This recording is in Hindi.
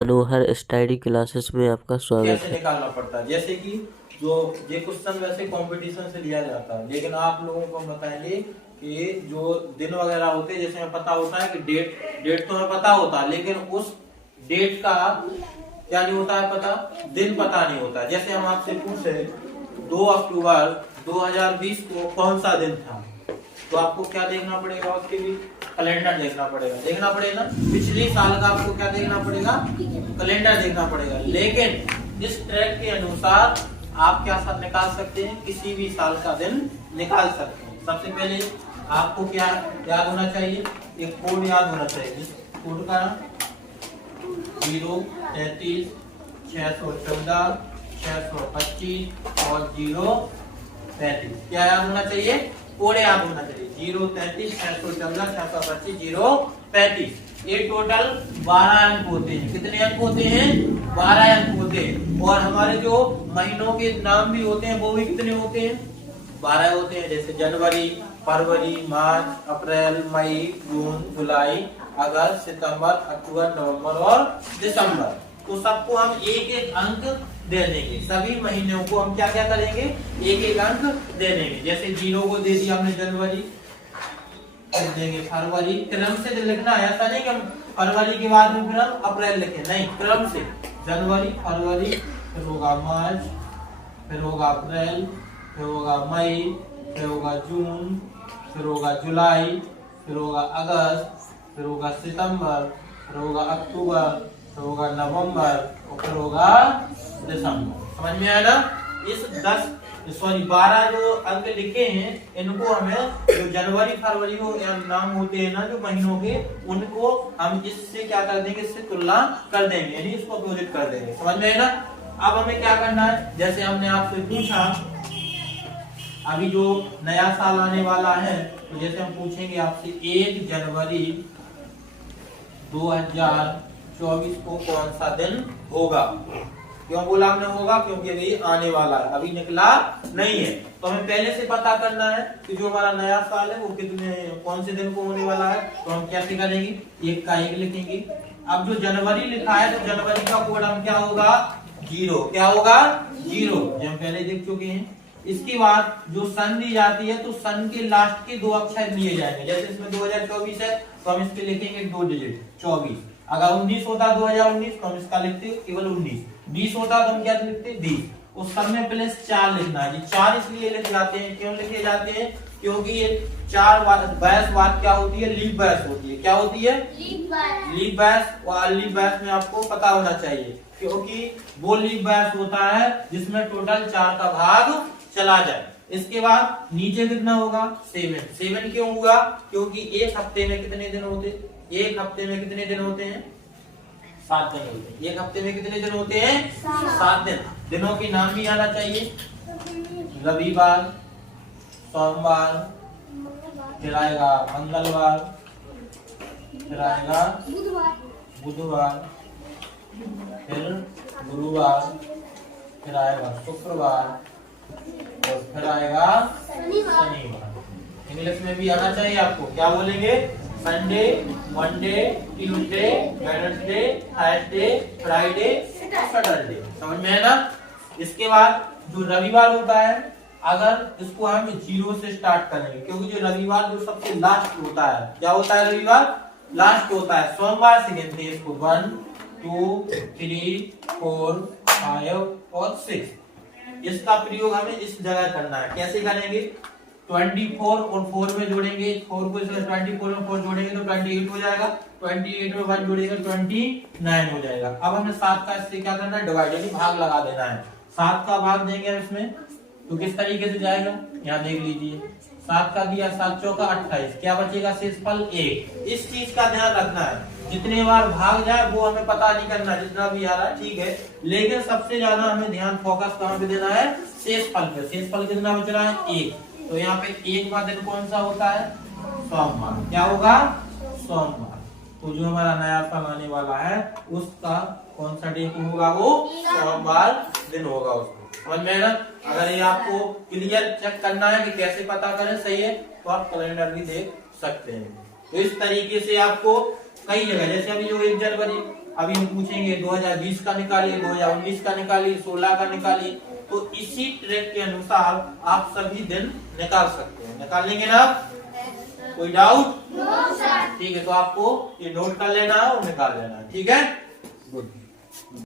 मनोहर स्टडी क्लासेस में आपका स्वागत कैसे है। निकालना पड़ता है। जैसे कि जो ये क्वेश्चन वैसे कंपटीशन से लिया जाता है, लेकिन आप लोगों को हम बताएंगे कि जो दिन वगैरह होते हैं, जैसे हमें पता होता है कि डेट तो हमें पता होता है, लेकिन उस डेट का क्या नहीं होता है पता, दिन पता नहीं होता। जैसे हम आपसे पूछे 2 अक्टूबर 2020 को कौन सा दिन था, तो आपको क्या देखना पड़ेगा, उसके भी कैलेंडर देखना पड़ेगा पिछले साल का आपको क्या देखना पड़ेगा, कैलेंडर देखना पड़ेगा। लेकिन इस ट्रैक के अनुसार आप क्या सब निकाल सकते हैं, किसी भी साल का दिन निकाल सकते हैं। सबसे पहले आपको क्या याद होना चाहिए, एक कोड याद होना चाहिए। कोड का 033 614 625 और 035 क्या याद होना चाहिए, कोड याद होना चाहिए। 033 614 625 035। ये टोटल 12 अंक होते हैं। कितने अंक होते हैं, 12 अंक होते हैं। और हमारे जो महीनों के नाम भी होते हैं वो भी कितने होते हैं, 12 होते हैं। जैसे जनवरी, फरवरी, मार्च, अप्रैल, मई, जून, जुलाई, अगस्त, सितंबर, अक्टूबर, नवंबर और दिसंबर। तो सबको हम एक एक अंक दे देंगे। सभी महीनों को हम क्या क्या करेंगे, एक एक अंक दे देंगे। जैसे 0 को दे दिया हमने जनवरी, देंगे फरवरी। क्रम से लिखना है, ऐसा नहीं कि हम फरवरी के बाद में फिर हम अप्रैल लिखे, नहीं, क्रम से जनवरी, फरवरी, फिर होगा मार्च, फिर होगा अप्रैल, फिर होगा मई, फिर होगा जून, फिर होगा जुलाई, फिर होगा अगस्त, फिर होगा सितंबर, फिर होगा अक्टूबर, फिर होगा नवंबर और फिर होगा दिसंबर। समझ में आया ना। इस 12 जो अंक लिखे हैं, इनको हमें जो जनवरी फरवरी को नाम होते हैं ना जो महीनों के, उनको हम इससे क्या कर देंगे, इससे तुलना कर देंगे, यानी इसको अपोजिट कर देंगे। समझ में आया ना। अब हमें क्या करना है, जैसे हमने आपसे पूछा अभी जो नया साल आने वाला है, तो जैसे हम पूछेंगे आपसे 1 जनवरी 2024 को कौन सा दिन होगा। क्यों बोला हमने होगा, क्योंकि अभी आने वाला है, अभी निकला नहीं है। तो हमें पहले से पता करना है कि जो हमारा नया साल है वो कितने कौन से दिन को होने वाला है। तो हम कैसे करेंगे, 1 का 1 लिखेंगे। अब जो जनवरी लिखा है तो जनवरी का कोड हम क्या होगा, 0। क्या होगा, 0, जो हम पहले देख चुके हैं। इसके बाद जो सन दी जाती है तो सन के लास्ट के 2 अक्षर लिए जाएंगे। जैसे इसमें 2024 है तो हम इसके लिखेंगे 2 डिजिट 24। अगर 19 होता 2019 तो हम इसका लिखते केवल 19। 20 होता तो हम क्या लिखते 20। उस सब में प्लस 4 लिखना है। 4 इसलिए लिख जाते हैं, क्यों लिखे जाते हैं, क्योंकि ये 4 बैच बात क्या होती है, लीप बैच होती है। क्या होती है, लीप बैच। और लीप बैच में आपको पता होना चाहिए, क्योंकि वो लीप बैच होता है जिसमें टोटल 4 का भाग चला जाए। इसके बाद नीचे कितना होगा, 7 क्यों होगा, क्योंकि एक हफ्ते में कितने दिन होते, एक हफ्ते में कितने दिन होते हैं, 7 दिन होते हैं। एक हफ्ते में कितने दिन होते हैं, 7 दिन। दिनों के नाम भी आना चाहिए, रविवार, सोमवार, फिर आएगा मंगलवार, फिर आएगा बुधवार, फिर गुरुवार, फिर आएगा शुक्रवार और फिर आएगा शनिवार। इंग्लिश में भी आना चाहिए आपको, क्या बोलेंगे, Sunday, Monday, Tuesday, Wednesday, Thursday, Friday, Saturday. समझ में है ना। इसके बाद जो रविवार होता है, अगर इसको हम 0 से स्टार्ट करेंगे, क्योंकि जो रविवार जो सबसे लास्ट होता है, क्या होता है, रविवार लास्ट होता है। सोमवार से गिनते हैं इसको 1 2 3 4 5 और 6। इसका प्रयोग हमें इस जगह करना है। कैसे करेंगे, 24 और 4 में जोड़ेंगे, 4 को 24 में 4 जोड़ेंगे तो 28 हो जाएगा, 28 में 1 जोड़ेंगे 29 हो जाएगा। अब हमें 7 का इससे क्या करना है, डिवाइड यानी भाग लगा देना है। 7 का भाग देंगे इसमें तो किस तरीके से जाएगा, यहाँ देख लीजिए। 7 का दिया, 7 चौका 28, क्या बचेगा, शेषफल 1। इस चीज का ध्यान रखना है, जितने बार भाग जाए वो हमें पता नहीं करना, जितना भी आ रहा है ठीक है, लेकिन सबसे ज्यादा हमें ध्यान फोकस कहाँ पे देना है, शेषफल पे। शेषफल कितना बच रहा है, 1। तो यहाँ पे 1 का दिन कौन सा होता है, सोमवार। क्या होगा, सोमवार। तो जो हमारा नया साल आने वाला है उसका कौन सा डे होगा, वो सोमवार दिन होगा उसको। समझ में ना। अगर ये आपको क्लियर चेक करना है कि कैसे पता करें, सही है, तो आप कैलेंडर भी देख सकते हैं। तो इस तरीके से आपको कई जगह, जैसे अभी जो 1 जनवरी अभी हम पूछेंगे 2020 का निकालिए, 2019 का निकालिए, 16 का निकालिए। तो इसी ट्रैक के अनुसार आप सभी दिन निकाल सकते हैं। निकाल लेंगे ना? कोई डाउट? ठीक है, तो आपको ये नोट कर लेना है और निकाल लेना है। ठीक है, गुड।